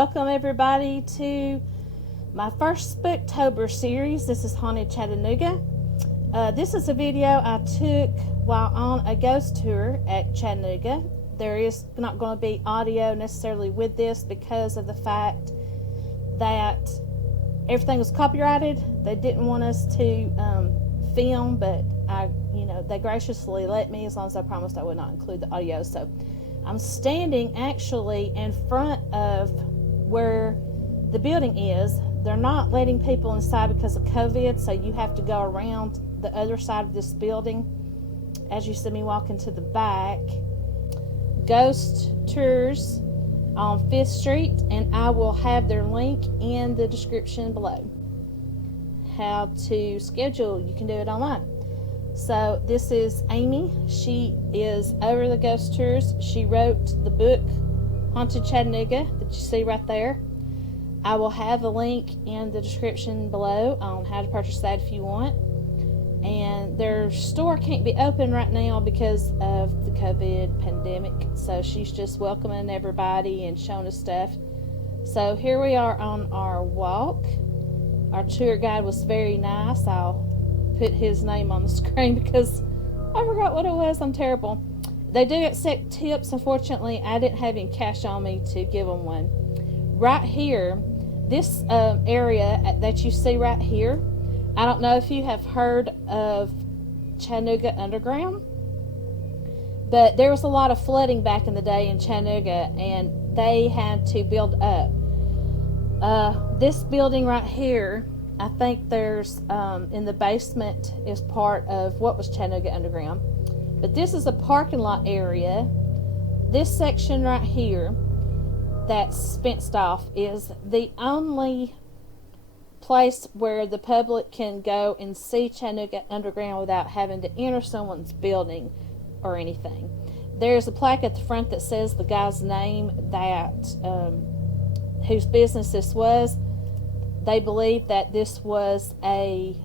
Welcome everybody to my first Spooktober series. This is Haunted Chattanooga. This is a video I took while on a ghost tour at Chattanooga. There is not going to be audio necessarily with this because of the fact that everything was copyrighted. They didn't want us to film, but they graciously let me, as long as I promised I would not include the audio. So I'm standing actually in front of where the building is. They're not letting people inside because of COVID, so you have to go around the other side of this building. As you see me walking to the back, ghost tours on 5th Street, and I will have their link in the description below. How to schedule, you can do it online. So this is Amy. She is over the ghost tours. She wrote the book Haunted Chattanooga that you see right there. I will have a link in the description below on how to purchase that if you want. And their store can't be open right now because of the COVID pandemic, so she's just welcoming everybody and showing us stuff. So here we are on our walk. Our tour guide was very nice. I'll put his name on the screen because I forgot what it was. I'm terrible. They do accept tips. Unfortunately, I didn't have any cash on me to give them one. Right here, this area that you see right here, I don't know if you have heard of Chattanooga Underground, but there was a lot of flooding back in the day in Chattanooga, and they had to build up. This building right here, I think there's in the basement is part of what was Chattanooga Underground. But this is a parking lot area. This section right here that's fenced off is the only place where the public can go and see Chattanooga Underground without having to enter someone's building or anything. There's a plaque at the front that says the guy's name that whose business this was. They believe that this was a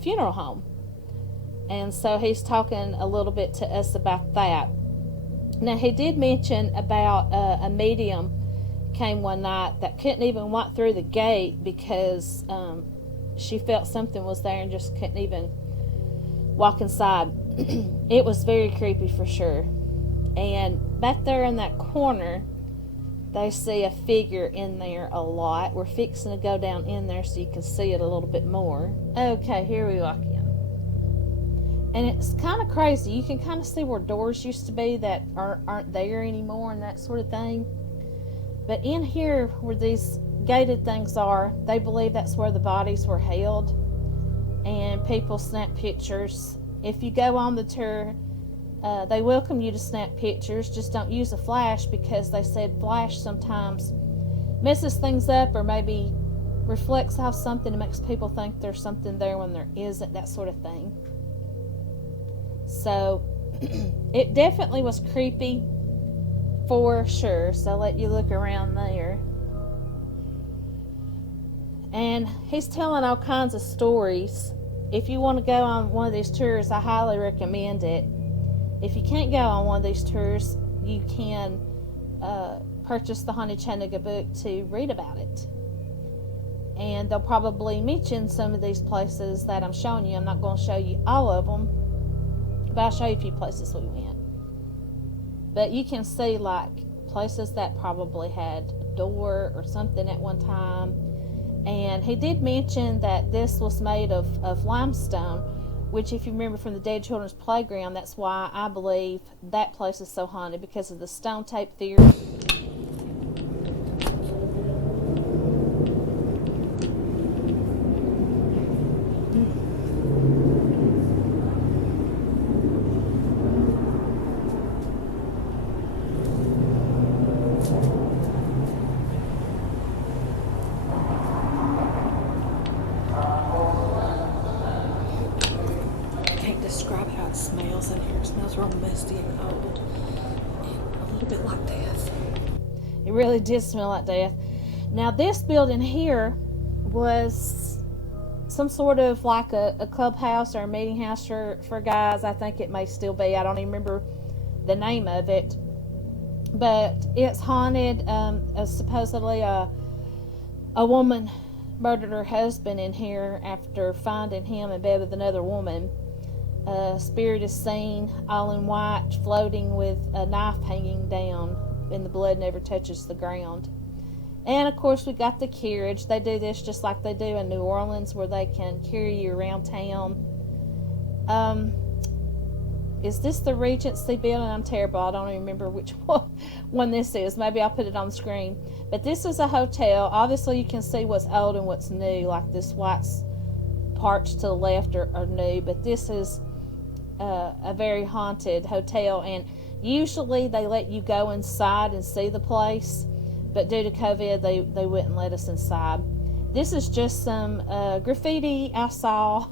funeral home. And so he's talking a little bit to us about that. Now, he did mention about a medium came one night that couldn't even walk through the gate because she felt something was there and just couldn't even walk inside. It was very creepy for sure. And back there in that corner, they see a figure in there a lot. We're fixing to go down in there so you can see it a little bit more. Okay, here we walk in. And it's kind of crazy. You can kind of see where doors used to be that aren't there anymore and that sort of thing. But in here where these gated things are, they believe that's where the bodies were held. And people snap pictures. If you go on the tour, they welcome you to snap pictures. Just don't use a flash because they said flash sometimes messes things up or maybe reflects off something and makes people think there's something there when there isn't, that sort of thing. So it definitely was creepy for sure. So I'll let you look around there. And he's telling all kinds of stories. If you want to go on one of these tours, I highly recommend it. If you can't go on one of these tours, you can purchase the Haunted Chattanooga book to read about it. And they'll probably mention some of these places that I'm showing you. I'm not going to show you all of them, but I'll show you a few places we went. But you can see like places that probably had a door or something at one time. And he did mention that this was made of limestone, which if you remember from the Dead Children's Playground, that's why I believe that place is so haunted, because of the stone tape theory. Describe how it smells in here. It smells real musty and old and a little bit like death. It really did smell like death. Now this building here was some sort of like a clubhouse or a meeting house for guys. I think it may still be. I don't even remember the name of it. But it's haunted. Supposedly a A woman murdered her husband in here after finding him in bed with another woman. Spirit is seen, all in white, floating with a knife hanging down, and the blood never touches the ground. And of course, we got the carriage. They do this just like they do in New Orleans, where they can carry you around town. Is this the Regency building? I'm terrible. I don't even remember which one this is. Maybe I'll put it on the screen. But this is a hotel. Obviously, you can see what's old and what's new. Like this white parts to the left are new. But this is a very haunted hotel. And usually they let you go inside and see the place. But due to COVID, they wouldn't let us inside. This is just some graffiti I saw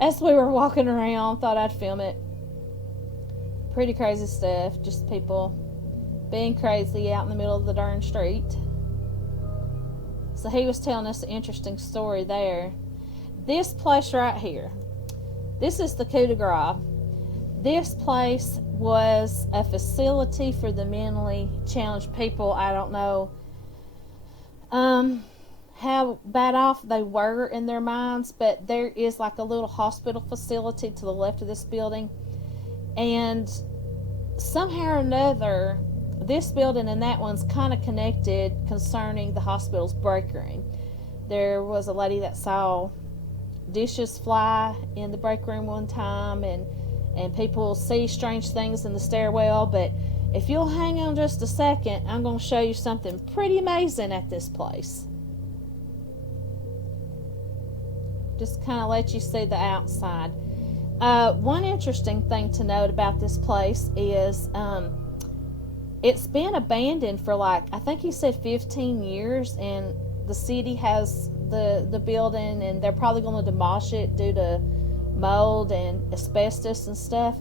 as we were walking around. Thought I'd film it. Pretty crazy stuff. Just people being crazy out in the middle of the darn street. So he was telling us an interesting story there. This place right here. This is the coup de grace. This place was a facility for the mentally challenged people. I don't know how bad off they were in their minds, but there is like a little hospital facility to the left of this building. And somehow or another, this building and that one's kind of connected concerning the hospital's break room. There was a lady that saw dishes fly in the break room one time, and people see strange things in the stairwell. But if you'll hang on just a second, I'm going to show you something pretty amazing at this place. Just kind of let you see the outside. One interesting thing to note about this place is it's been abandoned for I think he said 15 years, and the city has the building, and they're probably going to demolish it due to mold and asbestos and stuff.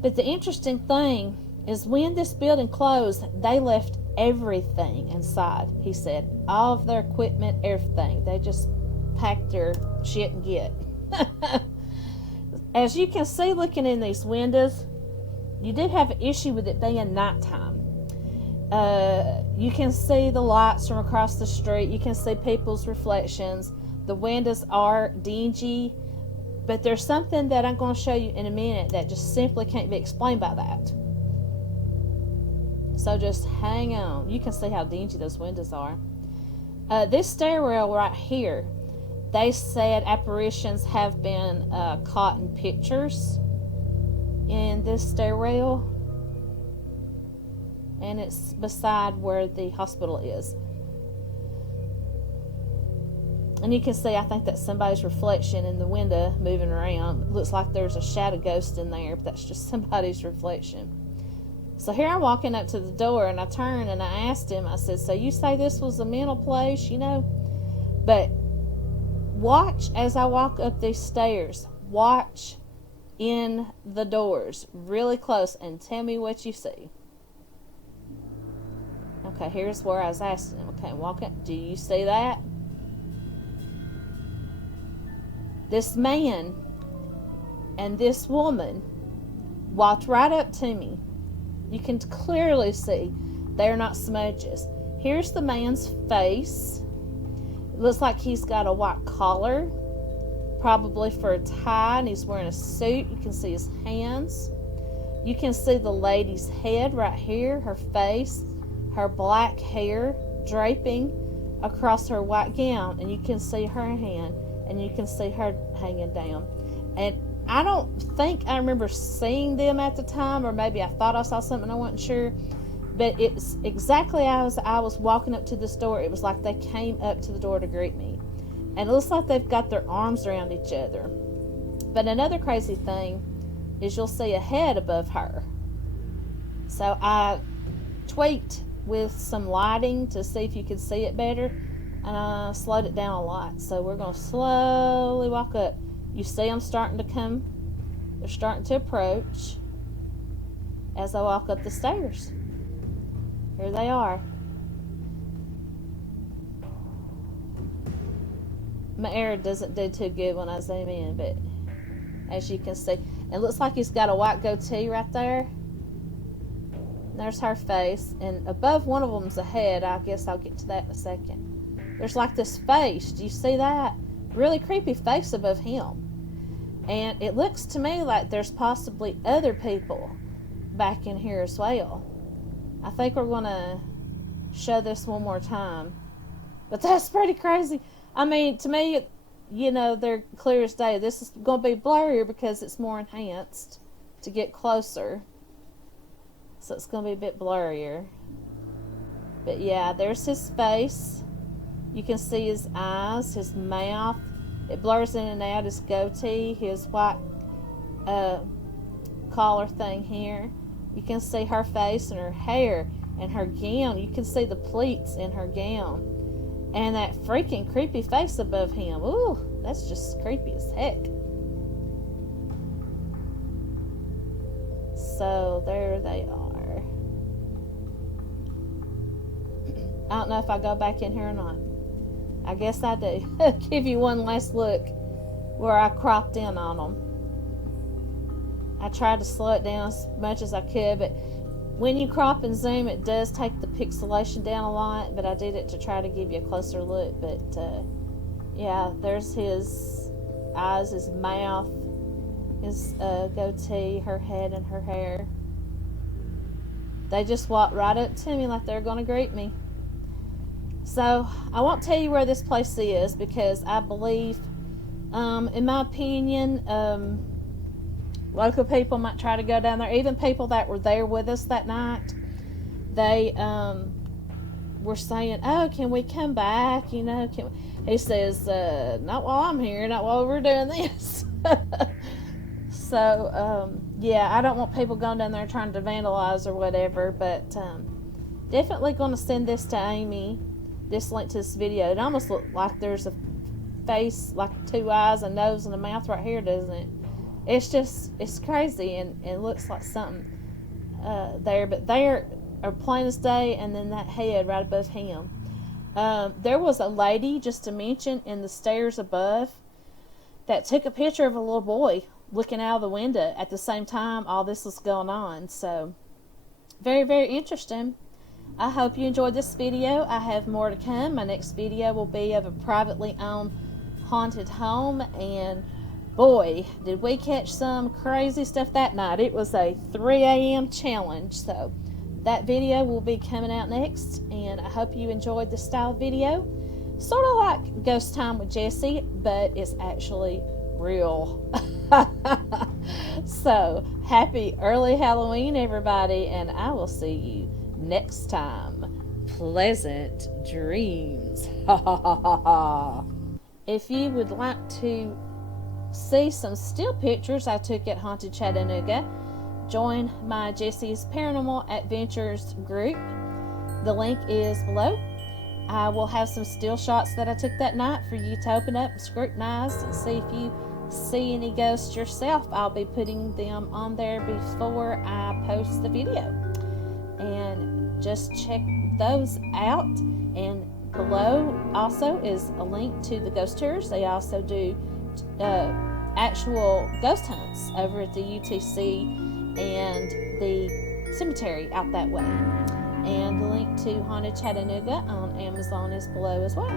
But the interesting thing is when this building closed, they left everything inside. He said all of their equipment, everything. They just packed their shit and get. As you can see looking in these windows, you do have an issue with it being nighttime. You can see the lights from across the street. You can see people's reflections. The windows are dingy, but there's something that I'm going to show you in a minute that just simply can't be explained by that. So just hang on. You can see how dingy those windows are. This stairwell right here, they said apparitions have been caught in pictures in this stairwell, and it's beside where the hospital is. And you can see, I think that's somebody's reflection in the window moving around. It looks like there's a shadow ghost in there, but that's just somebody's reflection. So here I'm walking up to the door, and I turned and I asked him, I said, so you say this was a mental place, But watch as I walk up these stairs. Watch in the doors really close and tell me what you see. Okay, here's where I was asking him. Okay, walk up. Do you see that? This man and this woman walked right up to me. You can clearly see they're not smudges. Here's the man's face. It looks like he's got a white collar, probably for a tie, and he's wearing a suit. You can see his hands. You can see the lady's head right here, her face, her black hair draping across her white gown, and you can see her hand, and you can see her hanging down. And I don't think I remember seeing them at the time, or maybe I thought I saw something, I wasn't sure. But it's exactly as I was walking up to this door. It was like they came up to the door to greet me. And it looks like they've got their arms around each other. But another crazy thing is you'll see a head above her. So I tweaked with some lighting to see if you could see it better. And I slowed it down a lot. So we're going to slowly walk up. You see them starting to come. They're starting to approach as I walk up the stairs. Here they are. My air doesn't do too good when I zoom in, but as you can see, it looks like he's got a white goatee right there. There's her face, and above one of them's a head. I guess I'll get to that in a second. there's like this face. Do you see that? Really creepy face above him. And it looks to me like there's possibly other people back in here as well. I think we're going to show this one more time. But that's pretty crazy. I mean, to me, you know, they're clear as day. This is going to be blurrier because it's more enhanced to get closer. So it's going to be a bit blurrier. But yeah, there's his face. You can see his eyes, his mouth. It blurs in and out, his goatee, his white collar thing here. You can see her face and her hair and her gown. You can see the pleats in her gown. And that freaking creepy face above him. Ooh, that's just creepy as heck. So there they are. I don't know if I go back in here or not. I guess I do. Give you one last look where I cropped in on them. I tried to slow it down as much as I could, but when you crop and zoom, it does take the pixelation down a lot, but I did it to try to give you a closer look. But yeah, there's his eyes, his mouth, his goatee, her head, and her hair. They just walked right up to me like they're going to greet me. So I won't tell you where this place is because I believe, in my opinion, local people might try to go down there. Even people that were there with us that night, they were saying, "Oh, can we come back?" You know, he says, "Not while I'm here, not while we're doing this." So yeah, I don't want people going down there trying to vandalize or whatever. But definitely going to send this to Amy. This link to this video. It almost looks like there's a face, like 2 eyes, a nose, and a mouth right here, doesn't it? It's just, it's crazy, and it looks like something there. But there are plain as day, and then that head right above him. There was a lady, just to mention, in the stairs above that took a picture of a little boy looking out of the window at the same time all this was going on. So, very, very interesting. I hope you enjoyed this video. I have more to come. My next video will be of a privately owned haunted home, and boy, did we catch some crazy stuff that night. It was a 3 a.m. challenge, so that video will be coming out next, and I hope you enjoyed this style video. Sort of like Ghost Time with Jessie, but it's actually real. So, happy early Halloween, everybody, and I will see you next time. Pleasant dreams. If you would like to see some still pictures I took at Haunted Chattanooga, join my Jessie's Paranormal Adventures group. The link is below. I will have some still shots that I took that night for you to open up and scrutinize and see if you see any ghosts yourself. I'll be putting them on there before I post the video. And just check those out. And below also is a link to the ghost tours. They also do actual ghost hunts over at the UTC and the cemetery out that way. And the link to Haunted Chattanooga on Amazon is below as well.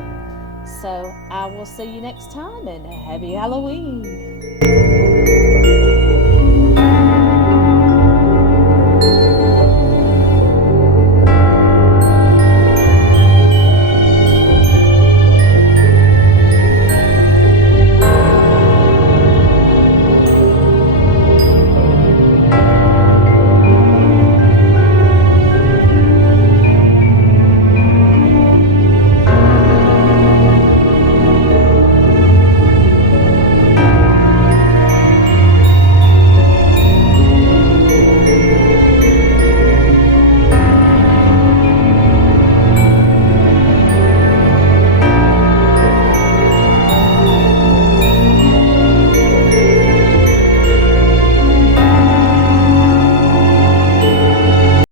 So I will see you next time, and happy Halloween.